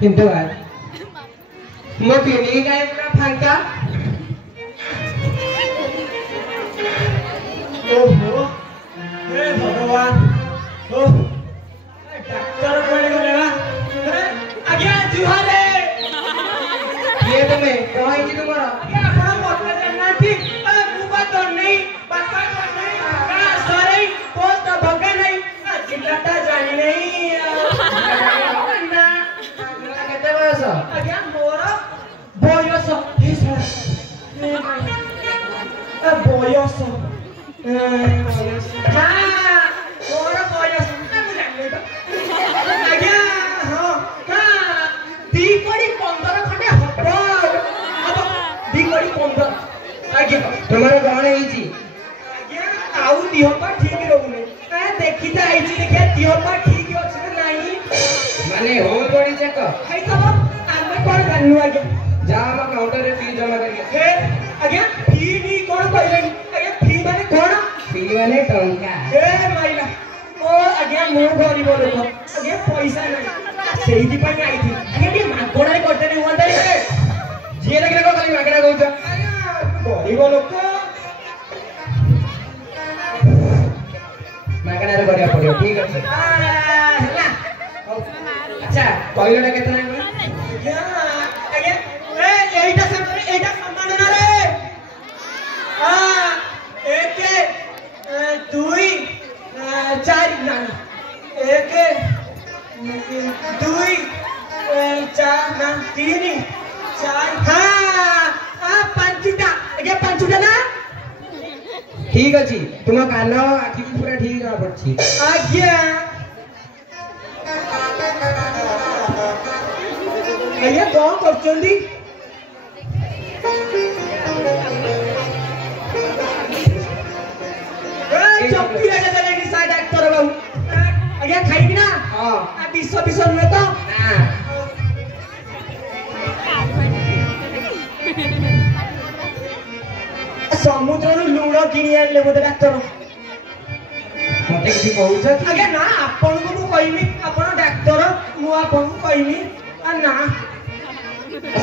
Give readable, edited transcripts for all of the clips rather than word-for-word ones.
କିନ୍ତୁ ମୋ କ୍ଲିନିକ କାହିଁ ପୁରା ଫାଙ୍କା। ओहो हे भगवान ओ डॉक्टर कोने गले बा आज्ञा जुहारे ये तुम्हें कहाँ है जी तुम्हारा? आज्ञा अपना मोटा जानना थी मुबा तो नहीं बाका तो नहीं का सरे पोस्ट भगा नहीं जिल्लाटा जानी नहीं ना केते बयस? आज्ञा मोर बयस हे सर बयस तुम्हारे कौन है जी? आउ दिहपा ठीक रहूने देखी जा आइची देखिया दिहपा ठीक अछि ना नहीं माने होल बॉडी चेक है तब आमे कोन जाननु आगे जा हम काउंटर रे फी जमा करिए। हे आगे फी नी कोन कहले आगे फी माने कोन फी माने टंका ए माइला ओ आगे मु गरीब लोक आगे पैसा नहीं सेही दिपा आई थी आगे टी मागोडा करते नहीं हुंदा ए जे देखले को खाली मागड़ा कहउछ गरीब लोक मागड़ा रे बढ़िया पड़ियो ठीक अछि। ହେଲା अच्छा कहलोटा केतना है? आगे ए एटा सम्मान ना रे एक दुई चार ना एक दुई चार ना तीन चार हाँ पांचटा आगे पांचटा ना ठीक अछि तुम कान आखि पूरा ठीक जमा पड़छि। आज्ञा आज्ञा कौन करछंदी चौकी लगा देलेनी सा डॉक्टर बाबू आज्ञा खाइबी ना हां आ 20 नुए तो ना समुद्र लुण किणी आनले बोधे डॉक्टर मते किछि कहउछ? आज्ञा ना आपन को मु कहिमी आपन डॉक्टर मु आपन को कहिमी आ ना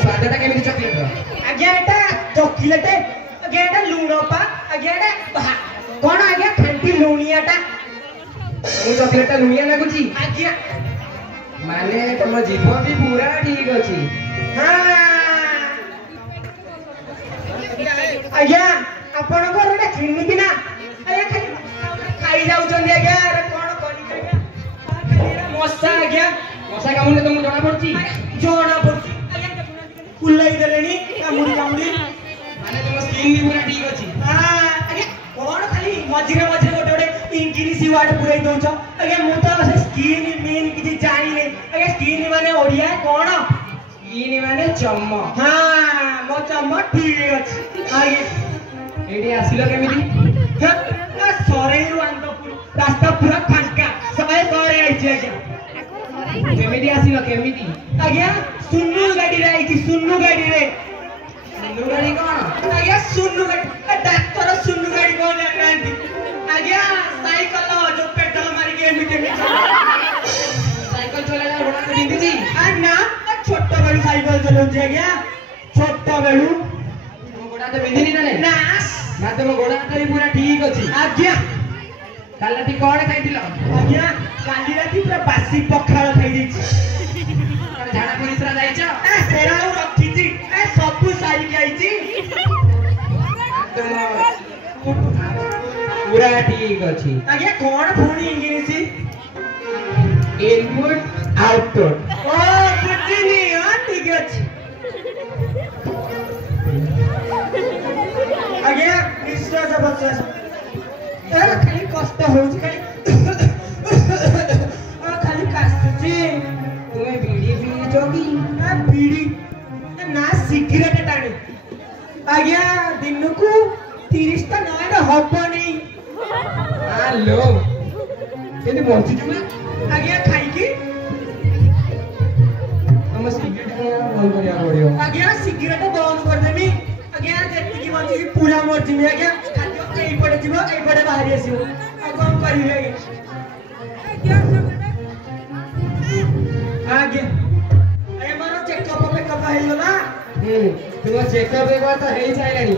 स्वादटा केमिति चॉकलेट रो? आज्ञा एटा चॉकलेट आज्ञा एटा लुण पा आज्ञा एटा कोन आज्ञा खांटी लुणियाटा मु चॉकलेटटा लुनिया लागुची आज्ञा माने तुम जीव भी पूरा ठीक अछि। हां आज्ञा आपन को एटा क्लिनिक ना आज्ञा खाई जाउ चंदी आज्ञा अरे कोन करी आज्ञा मसा आज्ञा मशा कामुले तुमको जଣା पड़छि? जोना पड़छि आज्ञा कुलाई देलेनी कामुडी कामुडी माने तुम स्किन भी पूरा ठीक अछि। आज्ञा कोन खाली मझिरे मझिरे गोटे गोटे इंग्लिश वर्ड पुरै दउछ आज्ञा मु तो स्किन मीन किछि जानि नै आज्ञा स्किन माने ओडिया कोन स्किन माने चम। हां मो चम ठीक अछि आज्ञा एडी आसिलो केमिति? सरेरु आंदपुर रास्ता पूरा फांका सबाय करे आइछि आज्ञा केमिति आसिलो केमिति? आज्ञा सुन्नु गाडी रे आइछि सुन्नु गाडी रे सुन्नु गाड़ी कोन? आज्ञा सुन्नु गाडी डॉक्टर सुन्नु गाडी कोन जानती आज्ञा साइकिल जो पेट्रोल मारी के एमिटे साइकिल चलाला बड़ा बिंदी जी आ ना छोट बेलू साइकिल चलाउछि आज्ञा छोट बेलू तुम गोड़ा तो बिंदी ना ना ना तुम गोड़ा तो भी पूरा ठीक अछि। आज्ञा कालाटी कोन खाइतिलो? आज्ञा काली राती पूरा बासी पखाळ खाइ दैछि झाड़ा परिसरा जाइछ? सेरा रखिछि सबु सारी आइछि तुम पूरा ठीक अछि। आज्ञा कोन फोन इंग्लिश इनपुट आउटपुट ओ बुझिनी हां ठीक अछि आज्ञा विश्वास बच्चा अरे खाली कष्ट होउछि खाली खाली कास्तुछि तुम्हें बीड़ी पी चोकी ना बीड़ी ना सिगरेट टाणी आज्ञा दिनकू 30 टा नय हबनी हेलो केते बंची जुना आज्ञा खाई की हम सिगरेट बंद करिया पड़ियो। आज्ञा सिगरेट बंद कर देमी आज्ञा जेति की बंची पूरा मर जिमी आज्ञा खाद्य एई पड़े जीवो एई पड़े बाहरी आसीबो आ कोन करिवे आज्ञा आज्ञा तुम चेकअप एक बार तो है ही साइलानी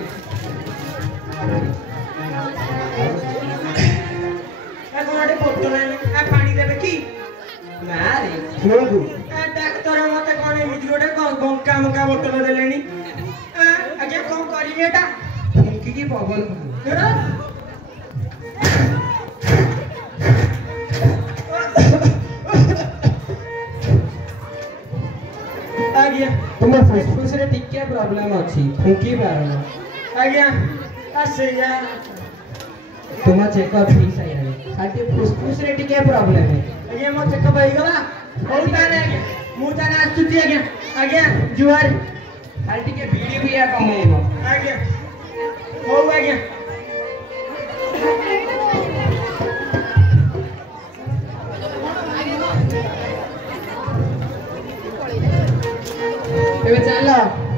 कोणाडे बोलतो ना पाणी देबे की ना रे फुंकू डाक्टर मते कोण एमिति गोटे बंका मुका बोतल देलेनी आगे कोन करिने एटा फुंकी की पवन आज्ञा तुम फुसफुस रे टिके प्रॉब्लम अछि फुंकी पारना आज्ञा आसे यार तुम चेकअप ही साइलानी खाली फुसफुस रे टिके प्रॉब्लम है आज्ञा मो चेकअप होई गला होउ ताने आज्ञा मु ताने आछुती आज्ञा आज्ञा जुआर खाली टिके बीड़ी भी या कमेइबो आज्ञा होउ आज्ञा एबे चलो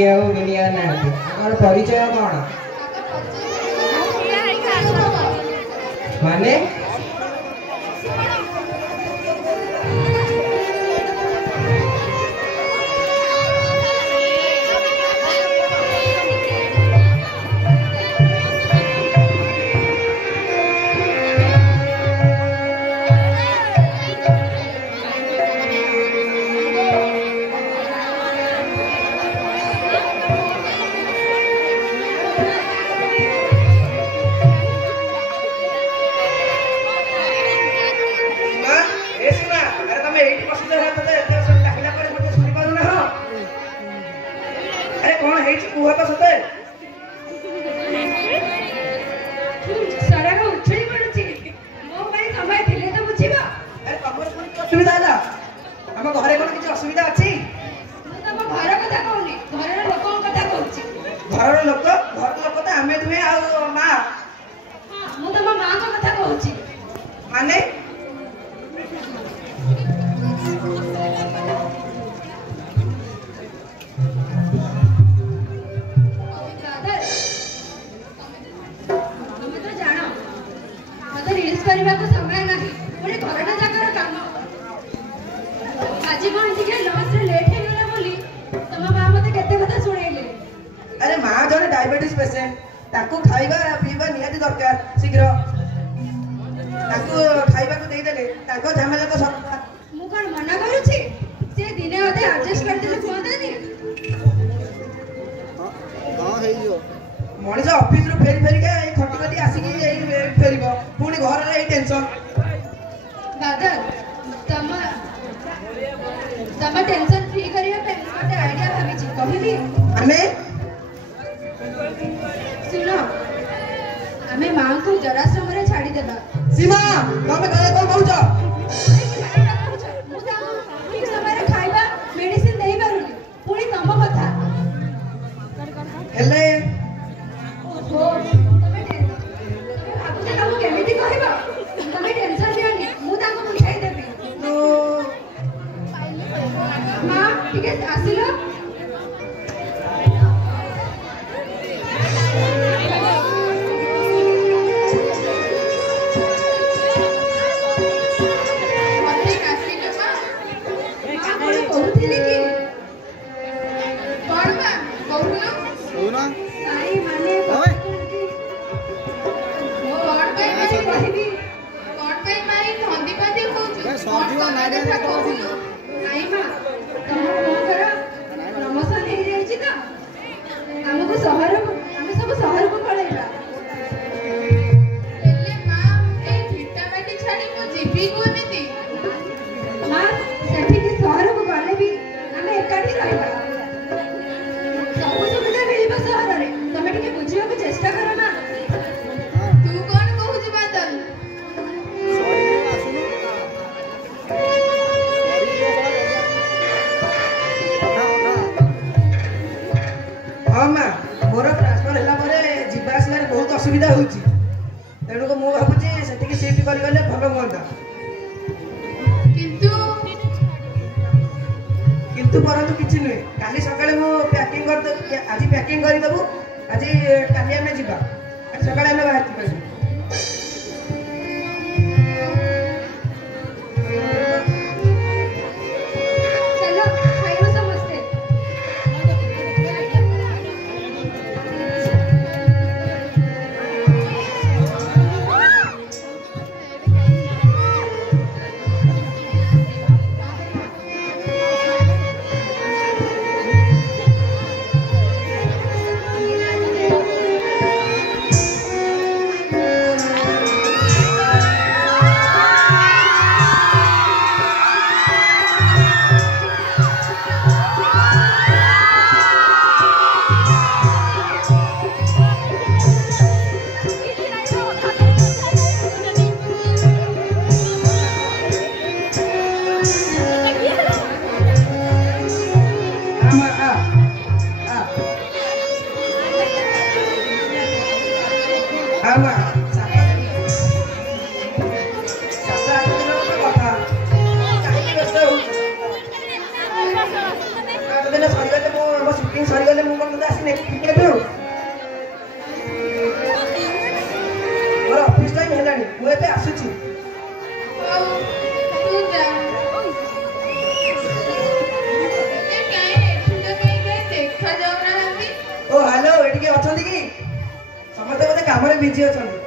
ये हो दुनिया ना और परिचय कौन माने ଅସୁବିଧା ହେଉଛି, ତେଣୁ ମୁଁ ଭାବୁଛି ସେଠିକି ସିଫ୍ଟ କରିଗଲେ ଭଲ ହୁଅନ୍ତା। କିନ୍ତୁ ପରନ୍ତୁ କିଛି ନୁହେଁ, କାଲି ସକାଳେ ମୁଁ ପ୍ୟାକିଂ କରିଦେବୁ, ଆଜି ପ୍ୟାକିଂ କରିଦେବୁ, ଆଜି କାଲି ଆମେ ଯିବା, ଆଜି ସକାଳେ ଆମେ ବାହାରି ପାରିବୁ। ସରିଗଲେ ମୁଁ କଣ ଆସିନି ମୋର ଅଫିସ ଟାଇମ ହେଲାଣି, ମୁଁ ଏବେ ଆସୁଛି। ଓ ହ୍ୟାଲୋ, ଏଠି କିଏ ଅଛନ୍ତି କି? ସମସ୍ତେ ବୋଧେ କାମରେ ବିଜି ଅଛନ୍ତି।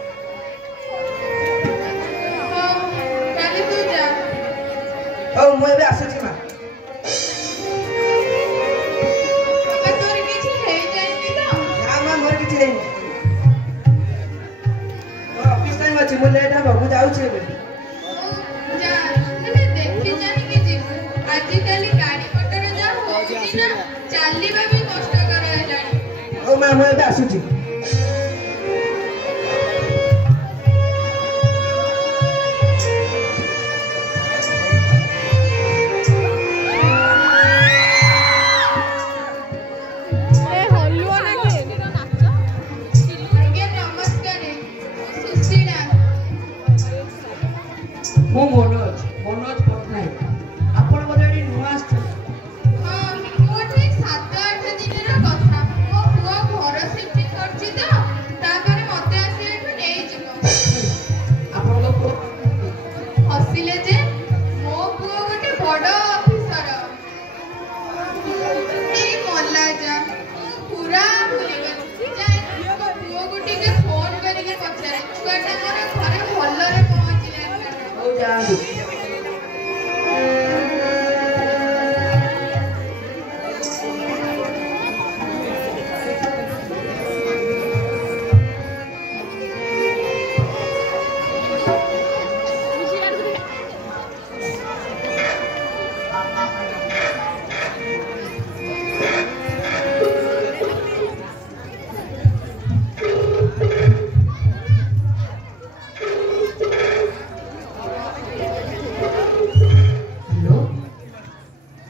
ହଉ ମୁଁ ଏବେ ଆସୁଛି ମା। ମୁଁ ଲେଟ୍ ହବ, ମୁଁ ଯାଉଛି ଏବେ। ଆଜିକାଲି ଗାଡି ମଟର ଯାହା ହଉଛି ନା, ଚାଲିବା ବି କଷ୍ଟକର ହେଲାଣି। ହଉ ମା, ମୁଁ ଏବେ ଆସୁଛି। ମୁଁ ମନୋଜ ପଟ୍ଟନାୟକ। ଆପଣ ବୋଧେ ଏଠି ନୂଆ ଆସିଛନ୍ତି? ହଁ, ମୁଁ ଠିକ 7-8 ଦିନର କଥା। ମୋ ପୁଅ ଘର ସିଫ୍ଟିଂ କରିଛି ତ, ତାପରେ ମତେ ଆସି ଏଠୁ ନେଇଯିବ। ଆପଣଙ୍କ ପୁଅ ହସିଲେ ଯେ, ମୋ ପୁଅ ଗୋଟେ ବଡ ଅଫିସର। ଏଇ ମଲା ଯା, ମୁଁ ପୁରା ଭୁଲିଗଲି। ଯାଏ ମୋ ପୁଅକୁ ଟିକେ ଫୋନ କରିକି ପଚାରେ, ଛୁଆଟା ମୋର ଘରେ ଭଲରେ ପହଞ୍ଚିଲାନି। ହଉ ଯାଆନ୍ତୁ।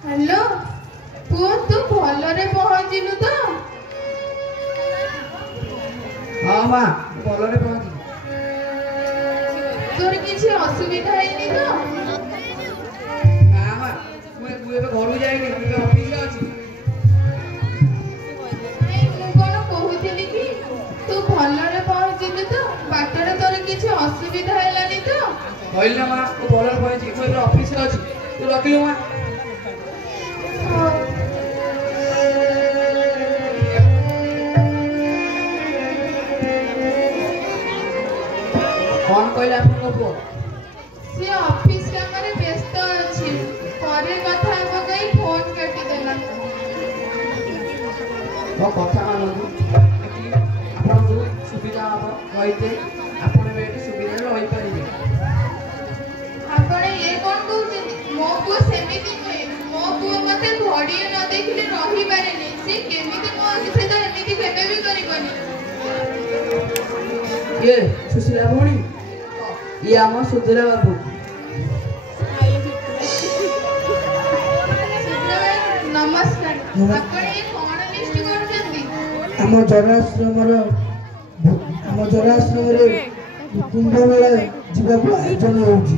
ହ୍ୟାଲୋ, ପୁଅ ତୁ ଭଲରେ ପହଞ୍ଚିଲୁ ତ? ହଁ ମା, ଭଲରେ ପହଞ୍ଚିଲି। ତୋର କିଛି ଅସୁବିଧା ହେଇନି ତ? ନା ମା, ମୁଁ ଏବେ ଘରକୁ ଯାଇନି, ମୁଁ ଏବେ ଅଫିସରେ ଅଛି। ମୁଁ କଣ କହୁଥିଲି କି, ତୁ ଭଲରେ ପହଞ୍ଚିଲୁ ତ? ବାଟରେ ତୋର କିଛି ଅସୁବିଧା ହେଲାନି ତ? କହିଲି ନା ମା, ମୁଁ ଭଲରେ ପହଞ୍ଚିଲି, ମୁଁ ଏବେ ଅଫିସରେ ଅଛି। ତୁ ରଖିଲୁ ମା। କଣ କହିଲେ ଆପଣଙ୍କ ପୁଅ? ସେ ଅଫିସ କାମରେ ବ୍ୟସ୍ତ ଅଛି, ପରେ କଥା ହେବା କହି ଫୋନ କାଟିଦେଲା। ମୋ କଥା ମାନନ୍ତୁ, ଆପଣଙ୍କୁ ସୁବିଧା ହବ ରହିତେ, ଆପଣ ବି ଏଠି ସୁବିଧାରେ ରହିପାରିବେ। ଆପଣ ଇଏ କଣ କହୁଛନ୍ତି? ମୋ ପୁଅ ସେମିତି ନୁହେଁ। ମୋ ପୁଅ ମତେ ଘଡ଼ିଏ ନ ଦେଖିଲେ ରହିପାରେନି। ସେ କେମିତି ମୋ ସହିତ ଏମିତି କେବେ ବି କରିବନି। କିଏ? ସୁଶୀଲା ଭଉଣୀ? ଇଏ ଆମ ସୁଧୀର ବାବୁ। ନମସ୍କାର। ଆପଣ ଇଏ କଣ ଲିଷ୍ଟ କରୁଛନ୍ତି? ଆମ ଜନ ଆଶ୍ରମର ଆମ ଜରାଶ୍ରମରେ କୁମ୍ଭ ମେଳା ଯିବାକୁ ଆୟୋଜନ ହେଉଛି।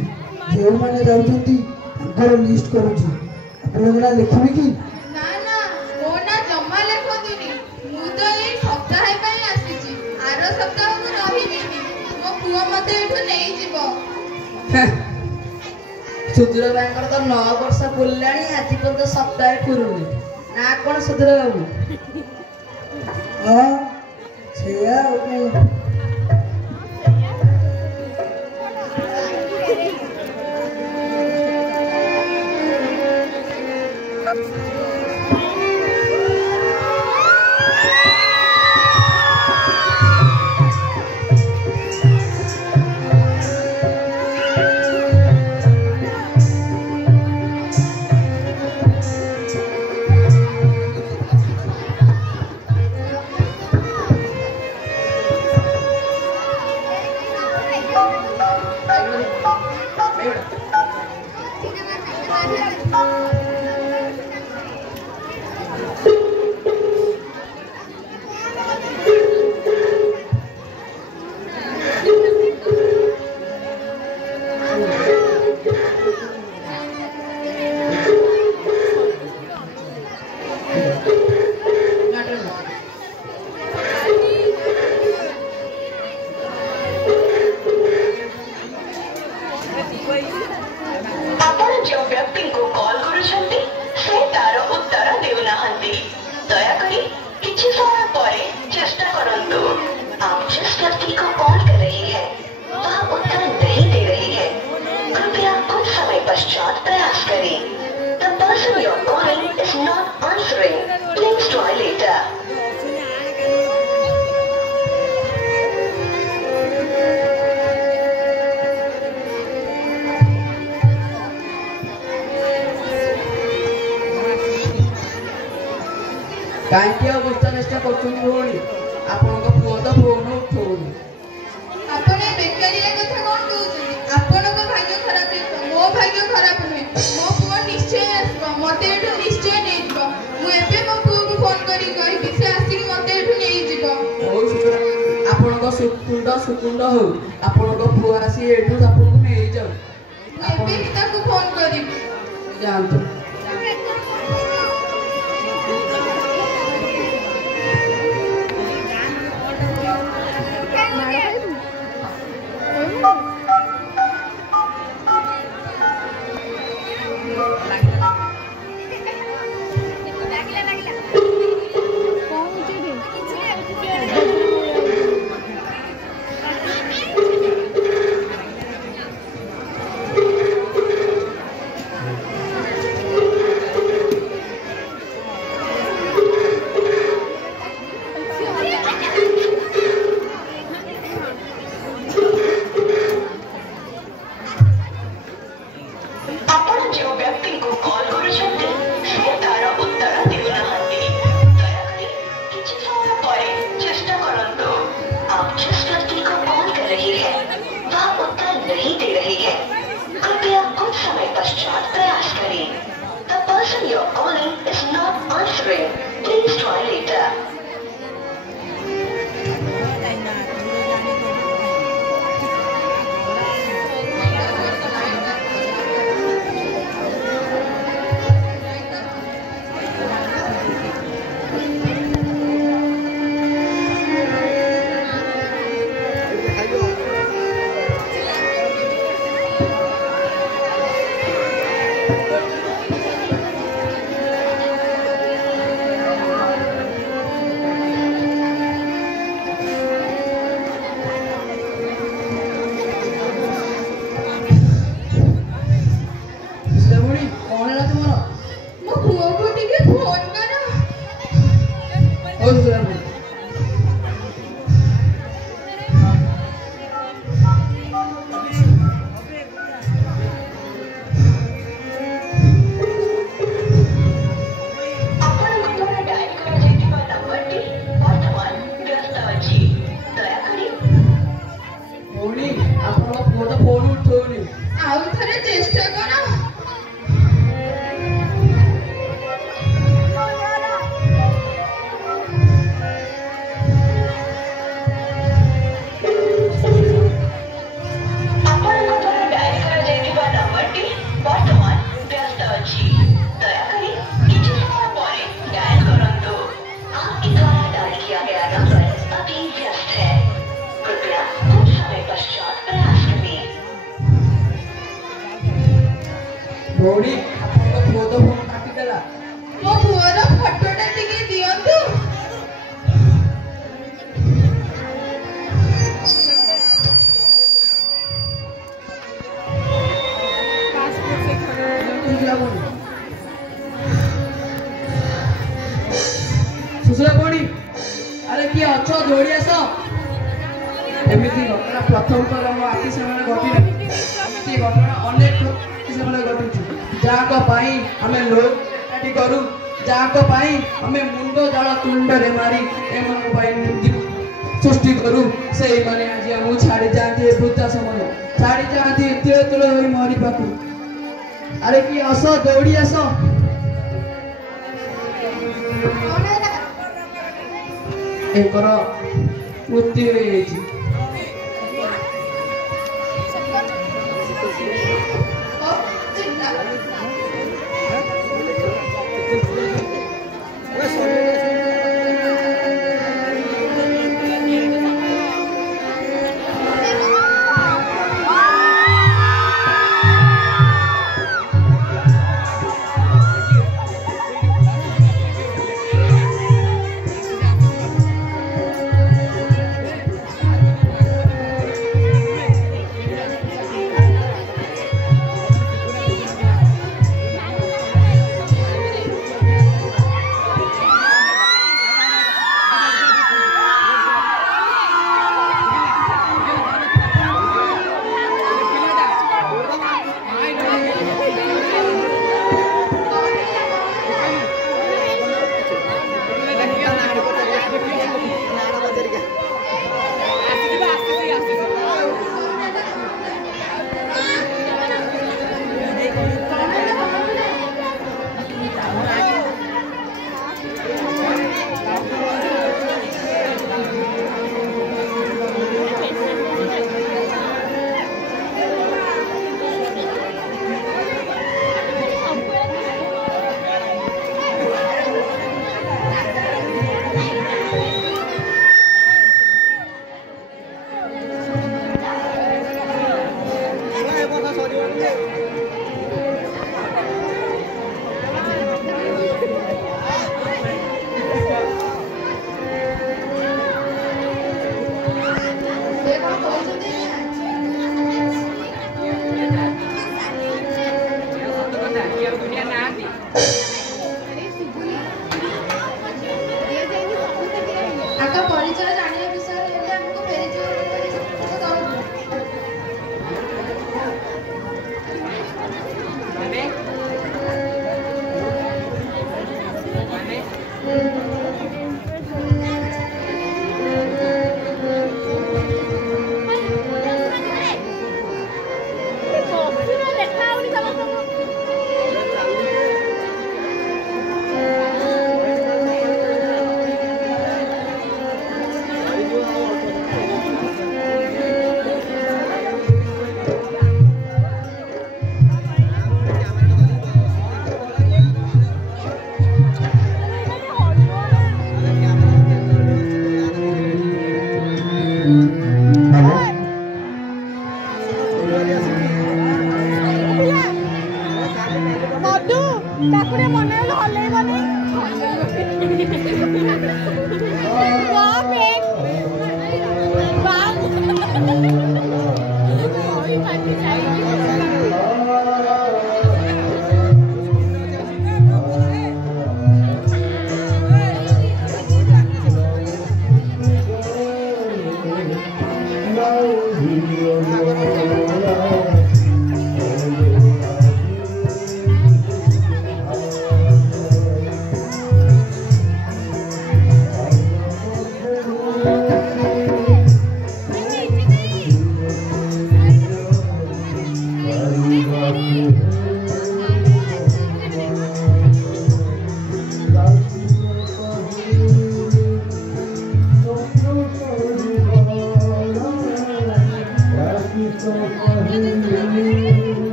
ଯେଉଁମାନେ ଯାଉଛନ୍ତି ତାଙ୍କର ଲିଷ୍ଟ କରୁଛି। ଆପଣଙ୍କ ନାଁ ଲେଖିବେ କି? ନା ନା, ମୋ ନାଁ ଜମା ଲେଖନ୍ତୁନି। ମୁଁ ତ ଏଇ ସପ୍ତାହେ ପାଇଁ ଆସିଛି। ଆର ସପ୍ତାହକୁ ରହିବିନି। ମୋ ପୁଅ ମତେ ଏଠୁ ନେଇଯିବ। ସୁଧୀର ଭାଇଙ୍କର ତ 9 ବର୍ଷ ପୁରିଲାଣି, ଆଜି ପର୍ଯ୍ୟନ୍ତ ସପ୍ତାହେ ପୁରୁନି। ନା କଣ ସୁଧୀର ବାବୁ? ହଁ ସେଇଆ ଆଉ କଣ। କାହିଁକି ଅବସ୍ଥା ଚେଷ୍ଟା କରୁଛନ୍ତି ଭଉଣୀ? ଆପଣଙ୍କ ପୁଅ ତ ଫୋନ ଉଠଉନି। ଆପଣ ଏ ବେକାରିଆ କଥା କଣ କହୁଛନ୍ତି? ଆପଣଙ୍କ ଭାଗ୍ୟ ଖରାପ ହେଇଥିବ, ମୋ ଭାଗ୍ୟ ଖରାପ ନୁହେଁ। ମୋ ପୁଅ ନିଶ୍ଚୟ ଆସିବ, ମତେ ଏଠୁ ନିଶ୍ଚୟ ନେଇଯିବ। ମୁଁ ଏବେ ମୋ ପୁଅକୁ ଫୋନ କରି କହିବି, ସେ ଆସିକି ମତେ ଏଠୁ ନେଇଯିବ। ହଉ ସୁକୁଣ୍ଡ, ଆପଣଙ୍କ ସୁକୁଣ୍ଡ ହଉ। ଆପଣଙ୍କ ପୁଅ ଆସି ଏଠୁ ଆପଣଙ୍କୁ ନେଇଯାଉ। ମୁଁ ଏବେ ହିଁ ତାକୁ ଫୋନ କରିବି। ଯାଆନ୍ତୁ। ଭଉଣୀ ଆପଣଙ୍କ ପୁଅ ତ ଫୋନ କାଟିଦେଲା। ମୋ ପୁଅର ଫଟୋଟା ଟିକେ ଦିଅନ୍ତୁ। ସୁଶୀଳା ଭଉଣୀ, ଆରେ କିଏ ଅଛ? ଦୌଡ଼ି ଆସ। ଏମିତି ଘଟଣା ପ୍ରଥମ ଥର ମୋ ଆଖି ସାମ୍ନାରେ ଘଟିଲା। ଏମିତି ଘଟଣା ଅନେକ ଆଖି ସାମ୍ନାରେ ଘଟୁଛି। ଯାହାଙ୍କ ପାଇଁ ଆମେ ଲୋକ ଏକାଠି କରୁ, ଯାହାଙ୍କ ପାଇଁ ଆମେ ମୁଣ୍ଡ ଜାଳ ତୁଣ୍ଡରେ ମାରି ଏମାନଙ୍କ ପାଇଁ ସୃଷ୍ଟି କରୁ, ସେଇମାନେ ଆଜି ଆମକୁ ଛାଡ଼ି ଯାଆନ୍ତି। ଏ ବୃଦ୍ଧାଶ୍ରମରେ ଛାଡ଼ି ଯାଆନ୍ତି ତିଳ ତିଳ ହୋଇ ମରିବାକୁ। ଆରେ କିଏ ଆସ, ଦୌଡ଼ି ଆସ। ଏଙ୍କର ମୃତ୍ୟୁ ହୋଇଯାଇଛି।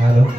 हेलो